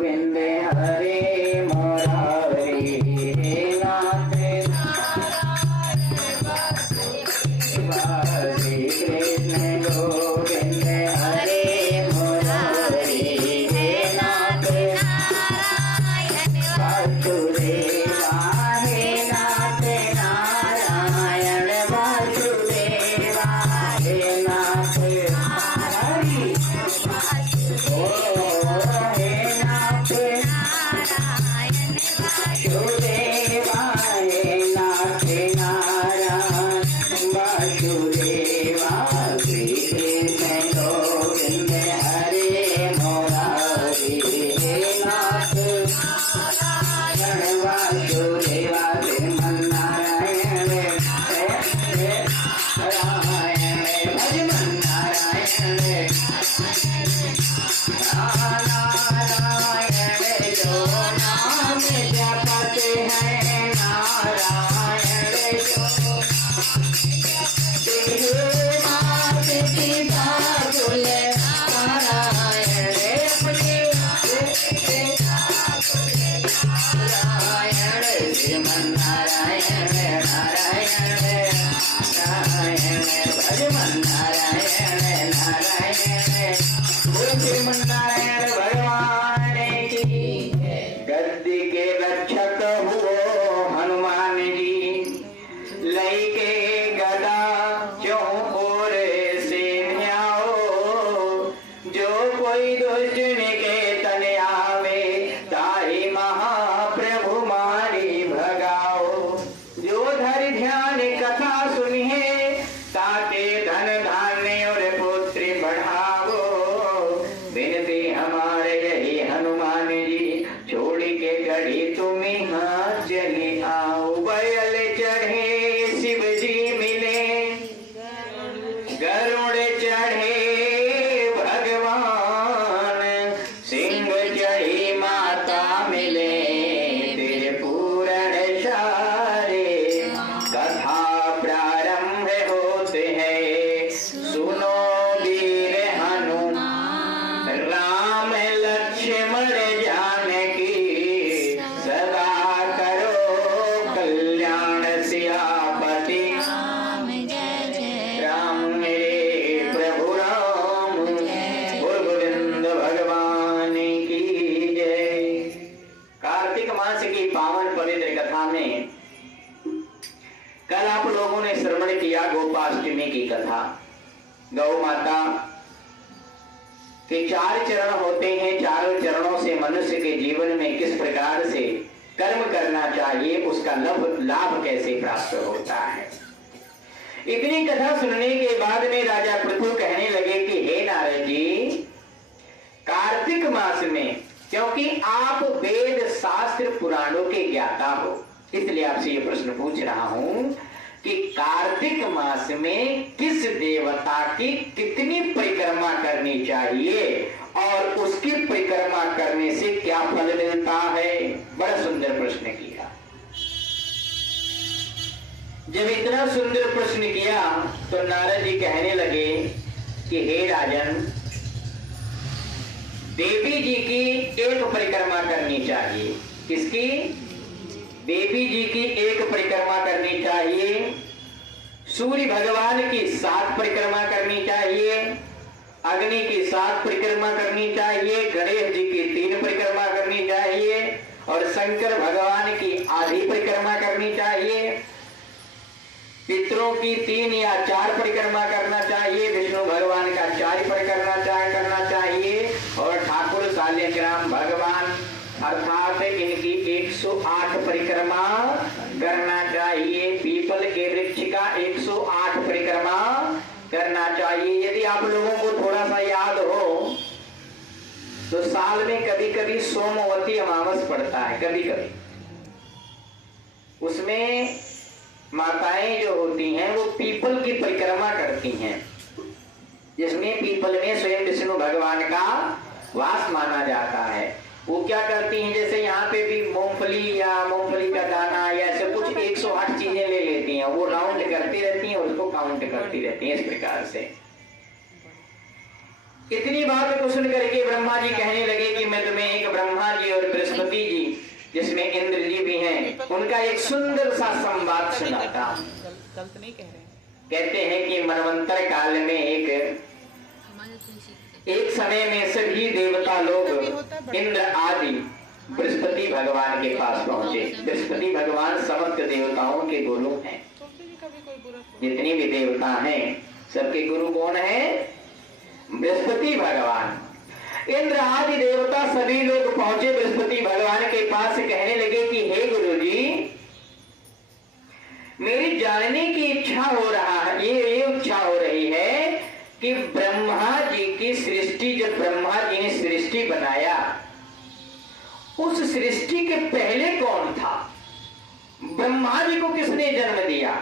गोविंद हरे मुरारी नाथ हरे कृष्ण गोविंद हरे मुरारी नाथ वासुदेवा हे नाथ नारायण वासुदेवा हे नाथ हरि ओ हे नाथ वासुदेवा हे नाथ नारायण वासुदेवा श्री कृष्ण गोविंद हरे मुरारी हे नाथ वासुदेवा श्रीमन्नारायण नारायण भजमन्नारायण नारायण जो नाम जपते हैं नारायण जो तेरे मात पिता कुल नारायण अपने नारायण श्रीमन्नारायण नारायण नारायण भजमन्नारायण नारायण बोल श्रीमन्नारायण भगवान की गद्दी के रक्षक हुओ हनुमान जी लई के गदा चौर से न्याओ जो कोई दुष्ट के तने आवे ताहि महाप्रभु मारी भगाओ जो धर ध्यान कथा सुनिए ताके धन धान्य और पुत्री बढ़ाओ विनती हमारे यही हनुमान जी छोड़ के गढ़ी तुम्हें हाथ चली आओ बैल चढ़े शिव जी मिले गरुड़ चढ़े भगवान सिंह चढ़ी माता मिले तेरे पूरण सारे कथा प्रारंभ होते हैं सुनो वीर हनुमान राम लक्ष्मण जानकी सदा करो कल्याण सियापति राम मेरे प्रभु राम बोल गोविंद भगवान की जय। कार्तिक मास की पावन पवित्र कथा में कल आप लोगों ने श्रवण किया गोपाष्टमी की कथा। गौ माता के 4 चरण होते हैं। चारों चरणों से मनुष्य के जीवन में किस प्रकार से कर्म करना चाहिए, उसका लाभ कैसे प्राप्त होता है। इतनी कथा सुनने के बाद में राजा पृथु कहने लगे कि हे नारद जी, कार्तिक मास में, क्योंकि आप वेद शास्त्र पुराणों के ज्ञाता हो, इसलिए आपसे ये प्रश्न पूछ रहा हूं कि कार्तिक मास में किस देवता की कितनी परिक्रमा करनी चाहिए और उसकी परिक्रमा करने से क्या फल मिलता है। बड़ा सुंदर प्रश्न किया। जब इतना सुंदर प्रश्न किया तो नारद जी कहने लगे कि हे राजन, देवी जी की एक परिक्रमा करनी चाहिए। किसकी? देवी जी की एक परिक्रमा करनी चाहिए। सूर्य भगवान की 7 परिक्रमा करनी चाहिए। अग्नि की 7 परिक्रमा करनी चाहिए। गणेश जी की 3 परिक्रमा करनी चाहिए और शंकर भगवान की आधी परिक्रमा करनी चाहिए। पितरों की 3 या 4 परिक्रमा करना चाहिए। विष्णु भगवान का 4 परिक्रमा करना चाहिए और ठाकुर शालिग्राम भगवान अर्थात इनकी 108 परिक्रमा करना चाहिए। पीपल के वृक्ष का 108 परिक्रमा करना चाहिए। यदि आप लोगों को थोड़ा सा याद हो तो साल में कभी कभी सोमवती अमावस पड़ता है, कभी कभी उसमें माताएं जो होती हैं वो पीपल की परिक्रमा करती हैं, जिसमें पीपल में स्वयं विष्णु भगवान का वास माना जाता है। वो क्या करती हैं, जैसे यहाँ पे भी मूंगफली या मूंगफली का दाना या ऐसे कुछ 108 चीजें ले लेती हैं, वो राउंड करती रहती हैं, उसको काउंट करती रहती हैं। इस प्रकार से इतनी बात को सुन करके ब्रह्मा जी कहने लगे कि मैं तुम्हें एक ब्रह्मा उनका एक सुंदर सा संवाद सुनाता हूं। गलत नहीं कह रहे हैं। कहते हैं कि मनवंतर काल में एक समय में सभी देवता लोग इंद्र आदि बृहस्पति भगवान के पास पहुंचे। बृहस्पति भगवान समस्त देवताओं के गुरु हैं। जितनी भी देवता हैं सबके गुरु कौन है? बृहस्पति भगवान। इंद्र आदि देवता सभी लोग पहुंचे बृहस्पति भगवान के पास, कहने लगे कि हे गुरुजी, मेरी जानने की इच्छा हो रहा है, ये इच्छा हो रही है कि ब्रह्मा जी की सृष्टि, जब ब्रह्मा जी ने सृष्टि बनाया, उस सृष्टि के पहले कौन था? ब्रह्मा जी को किसने जन्म दिया?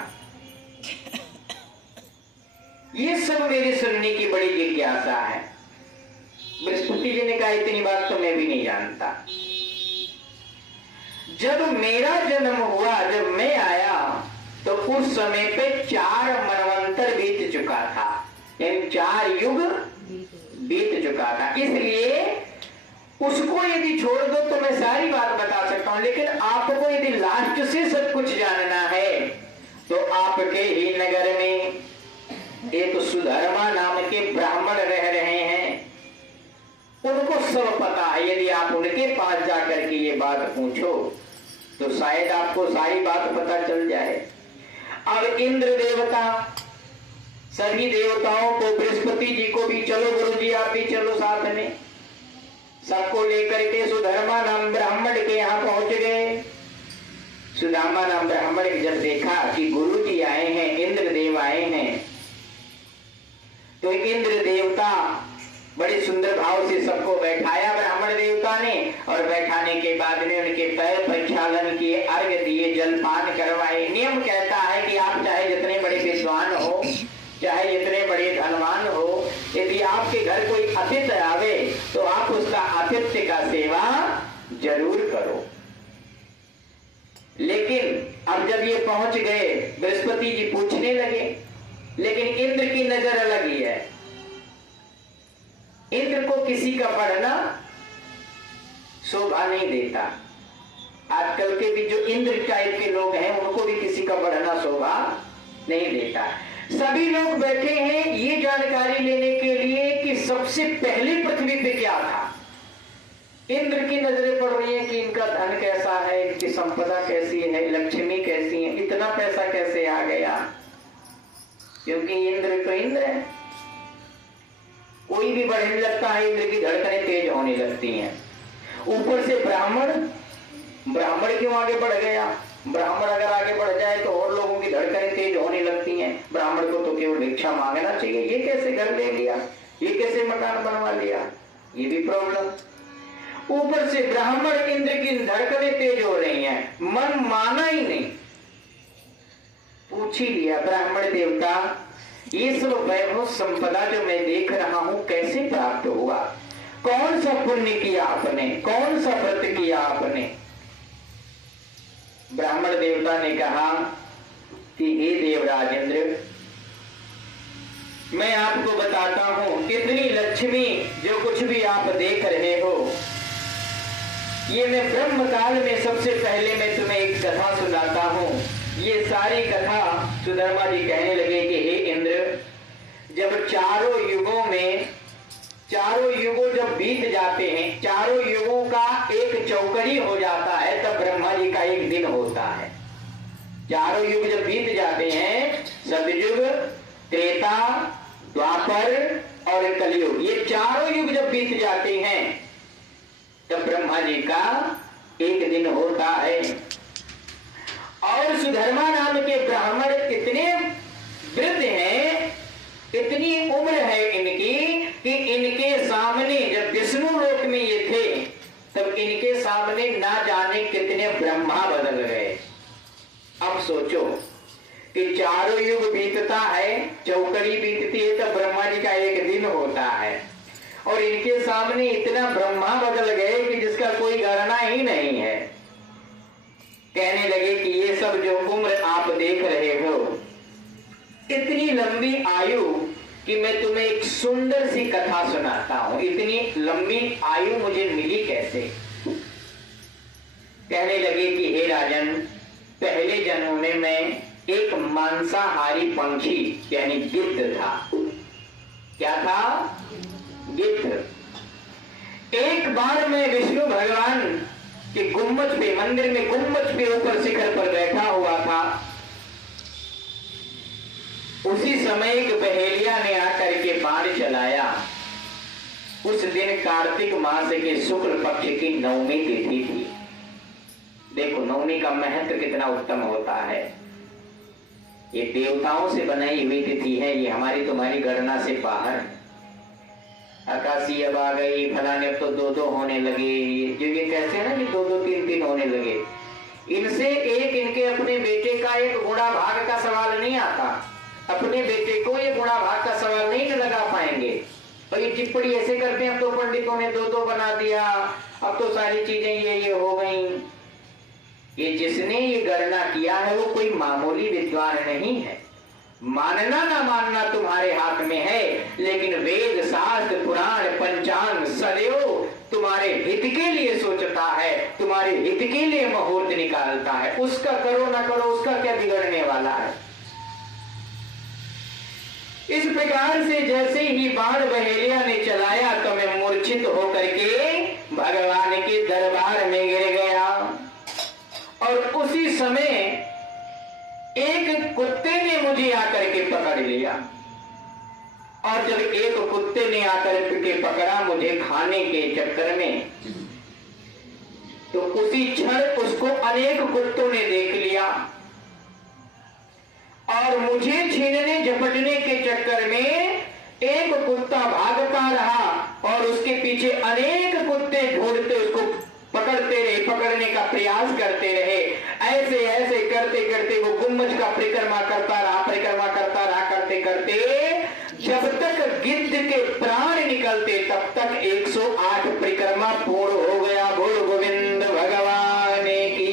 ये सब मेरी सुनने की बड़ी जिज्ञासा है। बृहस्पति जी ने कहा, इतनी बात तो मैं भी नहीं जानता। जब मेरा जन्म हुआ, जब मैं आया, तो उस समय पे 4 मनवंतर बीत चुका था, यानी 4 युग बीत चुका था। इसलिए उसको यदि छोड़ दो तो मैं सारी बात बता सकता हूं, लेकिन आपको यदि लास्ट से सब कुछ जानना है तो आपके ही नगर में एक सुधर्मा नाम के ब्राह्मण रह रहे हैं, उनको सब पता है। यदि आप उनके पास जाकर के ये बात पूछो तो शायद आपको सारी बात पता चल जाए। अब इंद्र देवता सभी देवताओं को, बृहस्पति जी को भी, चलो गुरुजी आप भी चलो साथ में, सबको लेकर के सुधर्मा नाम ब्राह्मण के यहाँ पहुंच गए। सुदामा नाम ब्राह्मण ने जब देखा कि गुरु जी आए हैं, इंद्र देव आए हैं, तो इंद्र देवता बड़े सुंदर भाव से सबको बैठाया ब्राह्मण देवता ने, और बैठाने के बाद में उनके पैर प्रक्षालन किए, अर्घ्य दिए, जलपान करवाए। नियम कहता है कि आप चाहे जितने बड़े विद्वान हो, चाहे जितने बड़े धनवान हो, यदि आपके घर कोई अतिथि आवे तो आप उसका आतिथ्य का सेवा जरूर करो। लेकिन अब जब ये पहुंच गए, बृहस्पति जी पूछने लगे, लेकिन इंद्र की नजर अलग ही है। इंद्र को किसी का पढ़ना शोभा नहीं देता। आजकल के भी जो इंद्र टाइप के लोग हैं, उनको भी किसी का पढ़ना शोभा नहीं देता। सभी लोग बैठे हैं ये जानकारी लेने के लिए कि सबसे पहले पृथ्वी पे क्या था। इंद्र की नजरें पड़ रही हैं कि इनका धन कैसा है, इनकी संपदा कैसी है, लक्ष्मी कैसी है, इतना पैसा कैसे आ गया, क्योंकि इंद्र तो इंद्र है। कोई भी बढ़ने लगता है, इंद्र की धड़कनें तेज होने लगती हैं। ऊपर से ब्राह्मण क्यों आगे बढ़ गया? ब्राह्मण अगर आगे बढ़ जाए तो और लोगों की धड़कनें तेज होने लगती हैं। ब्राह्मण को तो केवल भिक्षा मांगना चाहिए, ये कैसे घर ले लिया, ये कैसे मकान बनवा लिया, ये भी प्रॉब्लम। ऊपर से ब्राह्मण इंद्र की धड़कनें तेज हो रही हैं, मन माना ही नहीं। पूछ ही लिया, ब्राह्मण देवता ये सब वैभव संपदा जो मैं देख रहा हूं कैसे प्राप्त हुआ? कौन सा पुण्य किया आपने, कौन सा व्रत किया आपने? ब्राह्मण देवता ने कहा कि हे देवराज इंद्र, मैं आपको बताता हूं, इतनी लक्ष्मी जो कुछ भी आप देख रहे हो, ये मैं ब्रह्म काल में सबसे पहले मैं तुम्हें एक कथा सुनाता हूं। ये सारी कथा सुधर्मा जी कहने लगे कि हे इंद्र, जब चारों युगों जब बीत जाते हैं, चारों युगों का एक चौकड़ी हो जाता है, तब ब्रह्मा जी का एक दिन होता है। चारों युग जब बीत जाते हैं, सतयुग, त्रेता, द्वापर और कलयुग, ये चारों युग जब बीत जाते हैं तब ब्रह्मा जी का एक दिन होता है। और सुधर्मा नाम के ब्राह्मण इतने वृद्ध हैं, इतनी उम्र है इनकी कि इनके सामने जब विष्णु लोक में ये थे तब इनके सामने ना जाने कितने ब्रह्मा बदल गए। अब सोचो कि चारों युग बीतता है, चौकड़ी बीतती है, तब ब्रह्मा जी का एक दिन होता है, और इनके सामने इतना ब्रह्मा बदल गए कि जिसका कोई गणना ही नहीं है। कहने लगे कि ये सब जो उम्र आप देख रहे हो, इतनी लंबी आयु कि मैं तुम्हें एक सुंदर सी कथा सुनाता हूं। इतनी लंबी आयु मुझे मिली कैसे? कहने लगे कि हे राजन, पंछी यानी गिद्ध था। क्या था? गिद्ध। एक बार मैं विष्णु भगवान के गुम्बज पे, मंदिर में गुम्बज पे ऊपर शिखर पर बैठा हुआ था। उसी समय एक बहेलिया ने आकर के बाण चलाया। उस दिन कार्तिक मास के शुक्ल पक्ष की नवमी तिथि थी। देखो नवमी का महत्व कितना उत्तम होता है। ये देवताओं से बनाई हुई तिथि है, ये हमारी तुम्हारी गणना से बाहर। आकाशी अब आ गई, फलाने अब तो 2-2 होने लगे, जो ये कहते हैं ना कि 2-2 3-3 होने लगे, इनसे एक इनके अपने बेटे का एक गुणा भाग का सवाल नहीं आता। अपने बेटे को ये गुणा भाग का सवाल नहीं लगा पाएंगे। और ये टिप्पणी ऐसे करते हैं, अब तो पंडितों ने 2-2 बना दिया, अब तो सारी चीजें ये हो गई। ये जिसने ये गणना किया है वो कोई मामूली विद्वान नहीं है। मानना ना मानना तुम्हारे हाथ में है, लेकिन वेद शास्त्र पुराण पंचांग सदैव तुम्हारे हित के लिए सोचता है, तुम्हारे हित के लिए मुहूर्त निकालता है। उसका करो ना करो, उसका क्या बिगड़ने वाला है। इस प्रकार से जैसे ही बाण बहेलिया ने चलाया तो मैं मूर्छित होकर के भगवान के दरबार में गिर गया। और उसी समय एक कुत्ते ने मुझे आकर के पकड़ लिया। और जब एक कुत्ते ने आकर के पकड़ा मुझे खाने के चक्कर में, तो उसी क्षण उसको अनेक कुत्तों ने देख लिया और मुझे छीनने झपटने के चक्कर में एक कुत्ता भागता रहा और उसके पीछे अनेक कुत्ते ढूंढते उसको पकड़ते रहे, पकड़ने का प्रयास करते रहे। ऐसे ऐसे करते करते वो गुम्बज का परिक्रमा करता रहा करते करते जब तक गिद्ध के प्राण निकलते तब तक 108 परिक्रमा पूर्ण हो गया। बोल गोविंद भगवान की।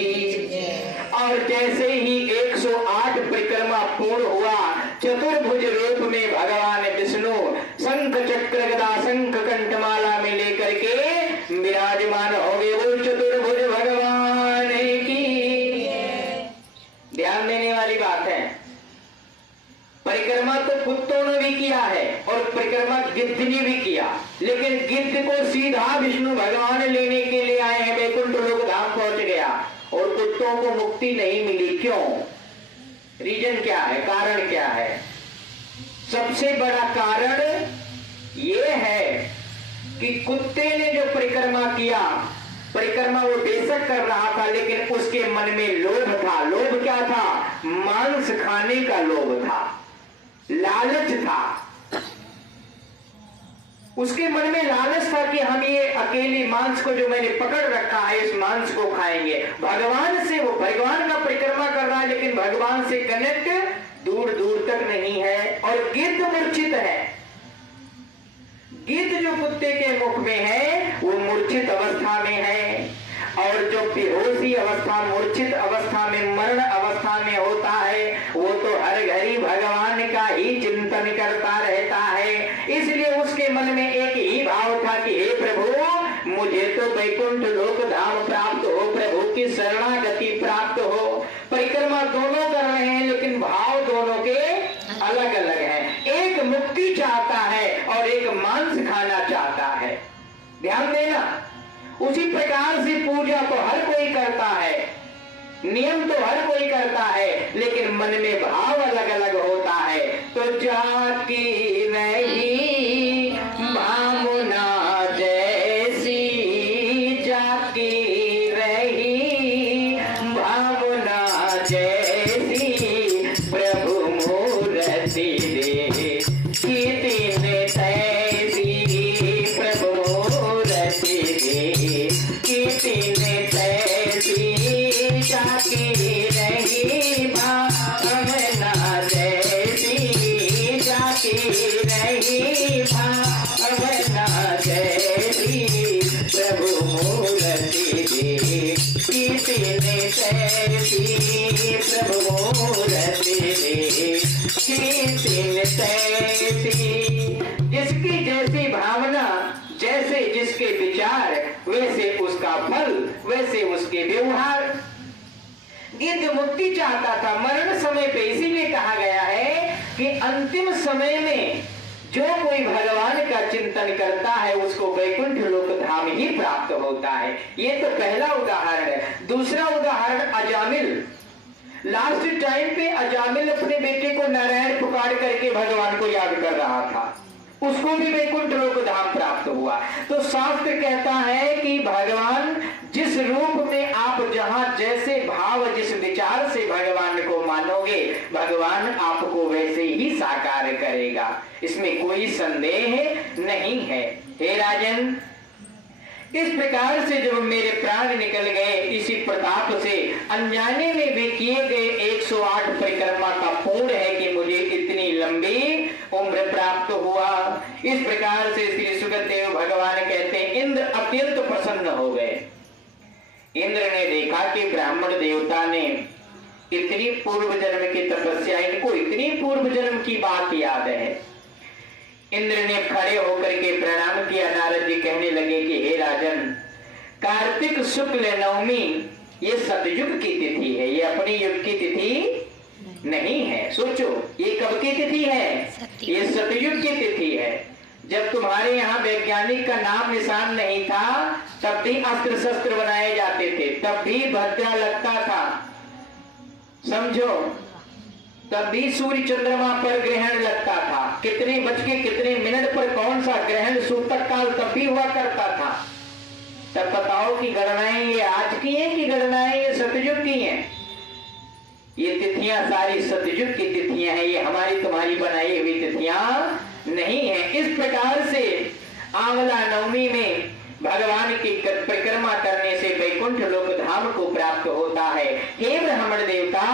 और जैसे ही 108 परिक्रमा पूर्ण हुआ, चतुर्भुज रूप में भगवान विष्णु शंख चक्र गदा शंख कंठमाला में लेकर के विराजमान हो गए। वो चतुर्भुज भगवान की। ध्यान देने वाली बात है, परिक्रमा तो कुत्तों ने भी किया है और परिक्रमा गिद्ध ने भी किया, लेकिन गिद्ध को सीधा विष्णु भगवान लेने के लिए आए हैं, वैकुंठ लोक धाम पहुंच गया और कुत्तों को मुक्ति नहीं मिली। क्यों? रीजन क्या है, कारण क्या है? सबसे बड़ा कारण यह है कि कुत्ते ने जो परिक्रमा किया, परिक्रमा वो बेशक कर रहा था, लेकिन उसके मन में लोभ था। लोभ क्या था? मांस खाने का लोभ था, लालच था। उसके मन में लालच था कि हम ये अकेले मांस को जो मैंने पकड़ रखा है इस मांस को खाएंगे। भगवान से, वो भगवान का परिक्रमा कर रहा है लेकिन भगवान से कनेक्ट दूर दूर तक नहीं है। और गिद्ध मूर्छित है। गिद्ध जो कुत्ते के मुख में है वो मूर्छित अवस्था में है, और जो बेहोशी अवस्था, मूर्छित अवस्था में, मरण अवस्था में होता है वो तो हर घड़ी भगवान का ही चिंतन करता रहता है। इसलिए उसके मन में एक ही भाव था कि हे प्रभु, मुझे तो वैकुंठ लोक धाम प्राप्त हो, प्रभु की शरणागति प्राप्त हो। परिक्रमा दोनों कर रहे हैं लेकिन भाव दोनों के अलग अलग हैं। एक मुक्ति चाहता है और एक मांस खाना चाहता है। ध्यान देना। उसी प्रकार से पूजा तो हर कोई करता है, नियम तो हर कोई करता है, लेकिन मन में भाव अलग अलग होता है। तो जाकी नहीं भावना जैसी, जाकी रही भावना जैसी, प्रभु मूर्ति दे की तीन तैसी, प्रभु मूर्ति दे की तीन तैसी, जाकी रही भावना जैसी, जाकी रही भावना जैसी, प्रभु मूर्ति दे की तीन तैसी, प्रभु मूर्ति दे की तीन तैसी। जिसकी जैसी भावना, जैसे जिसके विचार, वैसे उसका फल, वैसे उसके व्यवहार। गिद्ध मुक्ति चाहता था मरण समय पे, इसीलिए कहा गया है कि अंतिम समय में जो कोई भगवान का चिंतन करता है उसको वैकुंठ लोक धाम ही प्राप्त होता है। ये तो पहला उदाहरण है। दूसरा उदाहरण अजामिल। लास्ट टाइम पे अजामिल अपने बेटे को नारायण पुकार करके भगवान को याद कर रहा था, उसको भी वैकुंठ लोक धाम प्राप्त हुआ। तो शास्त्र कहता है कि भगवान जिस रूप में आप जहां जैसे भाव जिस विचार से भगवान को मानोगे, भगवान आपको वैसे ही साकार करेगा, इसमें कोई संदेह नहीं है। हे राजन, इस प्रकार से जब मेरे प्राण निकल गए, इसी प्रताप से अनजाने में भी किए गए 108 परिक्रमा का पूर्ण है कि मुझे इतनी लंबी उम्र प्राप्त हुआ। इस प्रकार से श्री सुखदेव भगवान कहते हैं, इंद्र अत्यंत प्रसन्न हो गए। इंद्र ने देखा कि ब्राह्मण देवता ने इतनी पूर्व जन्म की तपस्या, इनको इतनी पूर्व जन्म की बात याद है। इंद्र ने खड़े होकर के प्रणाम किया। नारद जी कहने लगे कि हे राजन, कार्तिक शुक्ल नवमी ये सतयुग की तिथि है, ये अपनी युग की तिथि नहीं है। सोचो, ये कब की तिथि है? ये सतयुग की तिथि है। जब तुम्हारे यहाँ वैज्ञानिक का नाम निशान नहीं था, तब भी अस्त्र शस्त्र बनाए जाते थे, तब भी भद्रा लगता था, समझो, तब भी सूर्य चंद्रमा पर ग्रहण लगता था। कितने बज के कितने मिनट पर कौन सा ग्रहण सूतक काल तब भी हुआ करता था। तब बताओ कि गणनाएं ये आज की हैं कि गणनाएं ये सतयुग की हैं? ये तिथियां सारी सतयुग की तिथियां हैं, ये हमारी तुम्हारी बनाई हुई तिथियां नहीं है। इस प्रकार से आंवला नवमी में भगवान की परिक्रमा करने से वैकुंठ लोक धाम को प्राप्त होता है। हे ब्राह्मण देवता,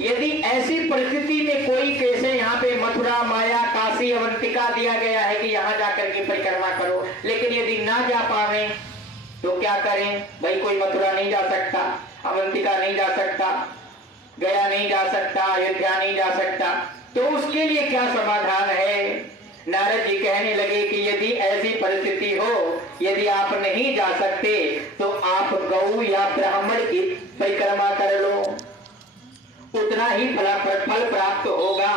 यदि ऐसी परिस्थिति में कोई कैसे यहाँ पे मथुरा, माया, काशी, अवंतिका दिया गया है कि यहाँ जाकर के परिक्रमा करो, लेकिन यदि ना जा पावे तो क्या करें? भाई कोई मथुरा नहीं जा सकता, अवंतिका नहीं जा सकता, गया नहीं जा सकता, अयोध्या नहीं जा सकता, तो उसके लिए क्या समाधान है? नारद जी कहने लगे कि यदि ऐसी परिस्थिति हो, यदि आप नहीं जा सकते तो आप गौ या ब्राह्मण की परिक्रमा कर लो, उतना ही फल प्राप्त होगा।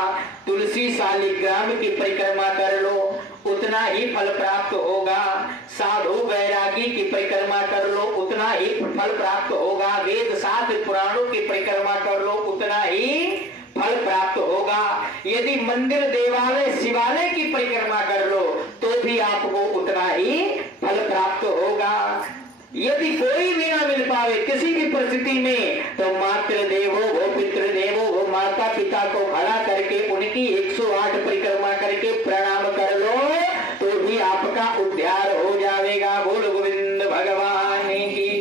तुलसी शालिग्राम की परिक्रमा कर लो, उतना ही फल प्राप्त होगा। साधु वैरागी की परिक्रमा कर लो, उतना ही फल प्राप्त होगा। वेद शास्त्र पुराणों की परिक्रमा कर लो, उतना ही फल प्राप्त होगा। यदि मंदिर, देवालय, शिवालय की परिक्रमा कर लो तो भी आपको उतना ही फल प्राप्त होगा। यदि कोई भी ना मिल पावे किसी भी परिस्थिति में, तो मातृ देवो वो, पितृ देवो वो, माता पिता को खड़ा करके उनकी 108 परिक्रमा करके प्रणाम कर लो तो भी आपका उद्धार हो जाएगा। बोल गोविंद भगवान की।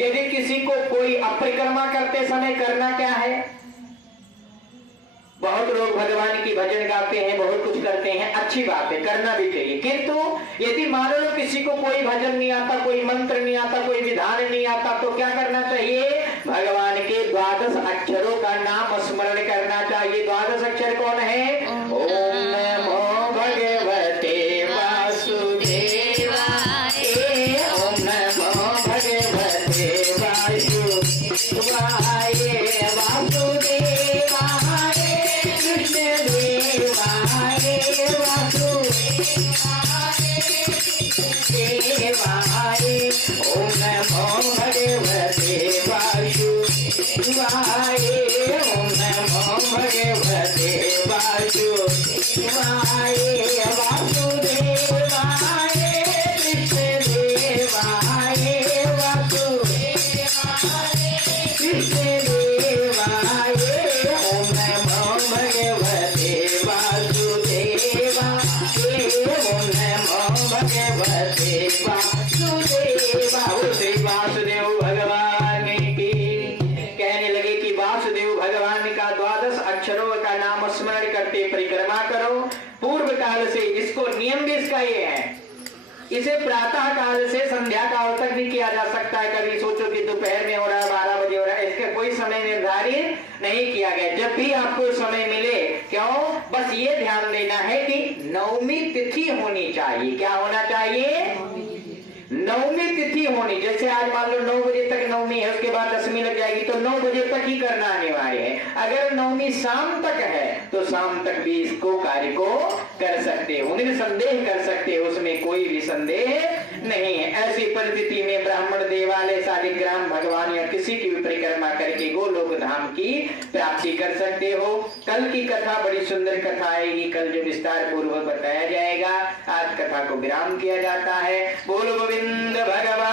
यदि किसी को कोई अपरिक्रमा करते समय करना क्या है? बहुत लोग भगवान की भजन गाते हैं, बहुत कुछ करते हैं, अच्छी बात है, करना भी चाहिए। किंतु यदि मान लो किसी को कोई भजन नहीं आता, कोई मंत्र नहीं आता, कोई विधान नहीं आता, तो क्या करना चाहिए? भगवान के 12 अक्षरों का नाम स्मरण करना चाहिए। 12 अक्षर कौन है? ओम नमो भगवते वासुदेवाय, ओम नमो भगवते वासुदेवाय, ओम नमो भगवते वासुदेवाय, ओम नमो भगवते वासुदेवाय, वासुदेवाय कृष्णदेवाय, वासुदेवाय कृष्णदेवाय, ओम नमो भगवते वासुदेवाय, ओम नमो भगवते वासुदेवा। श्री वासुदेव भगवान की। कहने लगे कि वासुदेव भगवान का 12 अक्षरों का नाम स्मरण करते परिक्रमा करो। पूर्व काल से इसको नियम भी इसका ये है, इसे प्रातः काल से संध्या काल तक भी किया जा सकता है। कभी सोचो कि दोपहर में हो रहा है, 12 बजे हो रहा है, इसका कोई समय निर्धारित नहीं किया गया। जब भी आपको समय मिले, क्यों? बस ये ध्यान देना है कि नवमी तिथि होनी चाहिए। क्या होना चाहिए? नवमी तिथि होनी। जैसे आज मान लो 9 बजे तक नवमी है, उसके बाद दशमी लग जाएगी, तो 9 बजे तक ही करना अनिवार्य है। अगर नवमी शाम तक है तो शाम तक भी इसको कार्य को कर सकते हो, निसंदेह कर सकते हो, उसमें कोई भी संदेह नहीं है। ऐसी परिस्थिति में ब्राह्मण देवालय शालिग्राम भगवान या किसी की भी परिक्रमा करके गोलोक धाम की प्राप्ति कर सकते हो। कल की कथा बड़ी सुंदर कथा आएगी, कल जो विस्तार पूर्वक बताया जाएगा। आज कथा को विराम किया जाता है। बोलो गोविंद भगवान